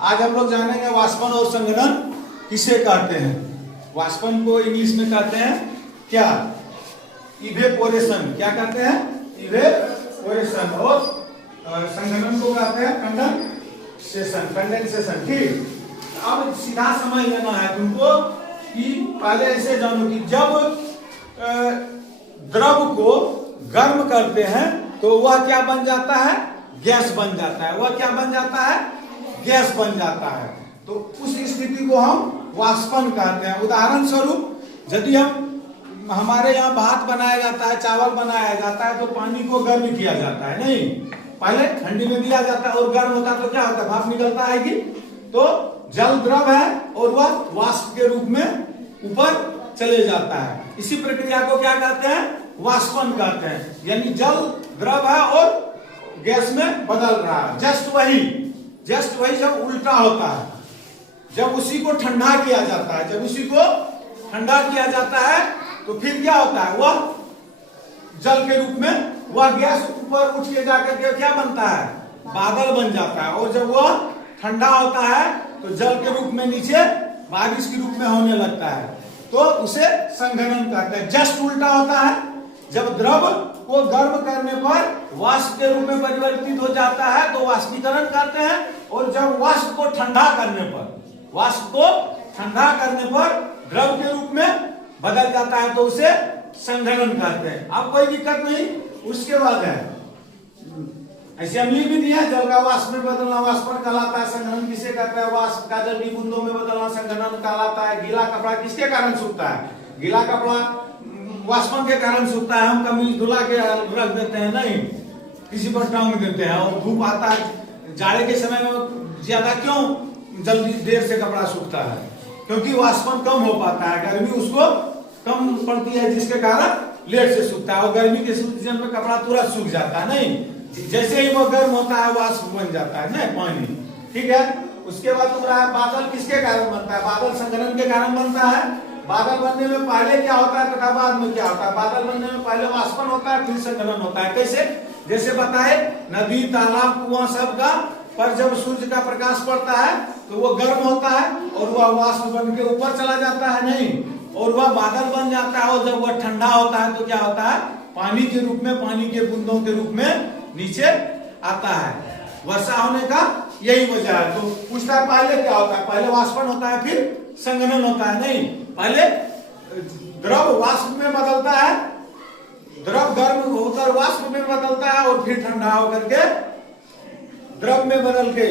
आज हम लोग जानेंगे वाष्पन और संघनन किसे कहते हैं। वाष्पन को इंग्लिश में कहते हैं क्या? इवेपोरेशन। क्या कहते हैं? इवेपोरेशन। और संघनन को कहते हैं कंडेंसेशन। कंडेंसेशन। ठीक, अब सीधा समझ लेना है तुमको कि पहले ऐसे जानो कि जब द्रव को गर्म करते हैं तो वह क्या बन जाता है? गैस बन जाता है। वह क्या बन जाता है? गैस बन जाता है। तो उस स्थिति को हम वाष्पन कहते हैं। उदाहरण स्वरूप यदि हमारे यहाँ भात बनाया जाता है, चावल बनाया जाता है, तो पानी को गर्म किया जाता है। नहीं, पहले ठंडी में दिया जाता है और गर्म होता है तो क्या होता है? भाप निकलता है कि तो जल द्रव है और वह वाष्प के रूप में ऊपर चले जाता है। इसी प्रक्रिया को क्या कहते हैं? वाष्पन कहते हैं। यानी जल द्रव है और गैस में बदल रहा है। जस्ट वही जब उल्टा होता है, जब उसी को ठंडा किया जाता है, जब उसी को ठंडा किया जाता है तो फिर क्या होता है? वह जल के रूप में वह गैस ऊपर उठ के जाकर के क्या बनता है? बादल बन जाता है। और जब वह ठंडा होता है तो जल के रूप में नीचे बारिश के रूप में होने लगता है, तो उसे संघनन कहते हैं। जस्ट उल्टा होता है। जब द्रव को गर्म करने पर वाष्प के रूप में परिवर्तित हो जाता है तो वाष्पीकरण कहते हैं। और जब वाष्प को ठंडा करने पर द्रव के रूप में बदल जाता है तो उसे संघनन कहते हैं। अब कोई दिक्कत नहीं। उसके बाद है ऐसे हम लिख भी दिया, जल का वाष्प में बदलना वाष्पन कहलाता है। संघनन किसे कहते हैं? वाष्प का जल की बूंदों में बदलना संघनन कहलाता है। गीला कपड़ा किसके कारण सूखता है? गीला कपड़ा वाष्पन के कारण सूखता है। हम कमीज धुला के रख देते हैं, नहीं किसी पर टांग देते हैं, और धूप आता है जाड़े के समय में ज्यादा क्यों जल्दी देर से कपड़ा सूखता है? क्योंकि वाष्पन कम हो पाता है, गर्मी उसको कम पड़ती है, जिसके कारण लेट से सूखता है। और गर्मी के सीजन में कपड़ा तुरंत सूख जाता है। नहीं, जैसे ही वो गर्म होता है वाष्प बन जाता है, नहीं पानी। ठीक है। उसके बाद तुम्हारा बादल किसके कारण बनता है? बादल संघनन के कारण बनता है। बादल बनने में पहले क्या होता है तथा बाद में क्या होता है? बादल बनने में पहले वाष्पन होता है, फिर संघनन होता है। कैसे? जैसे बताए, नदी, तालाब, कुआं सब का पर जब सूर्य का प्रकाश पड़ता है तो वो गर्म होता है और वह वाष्प बन के ऊपर चला जाता है, नहीं, और वह बादल बन जाता है। और जब वह ठंडा होता है तो क्या होता है? पानी के रूप में, पानी के बूंदों के रूप में नीचे आता है। वर्षा होने का यही वजह है। तो पूछता है पहले क्या होता है? पहले वाष्पन होता है, फिर संघनन होता है। नहीं, पहले द्रव वाष्प में बदलता है, द्रव गर्म होकर वाष्प में बदलता है और फिर ठंडा होकर के द्रव में बदल के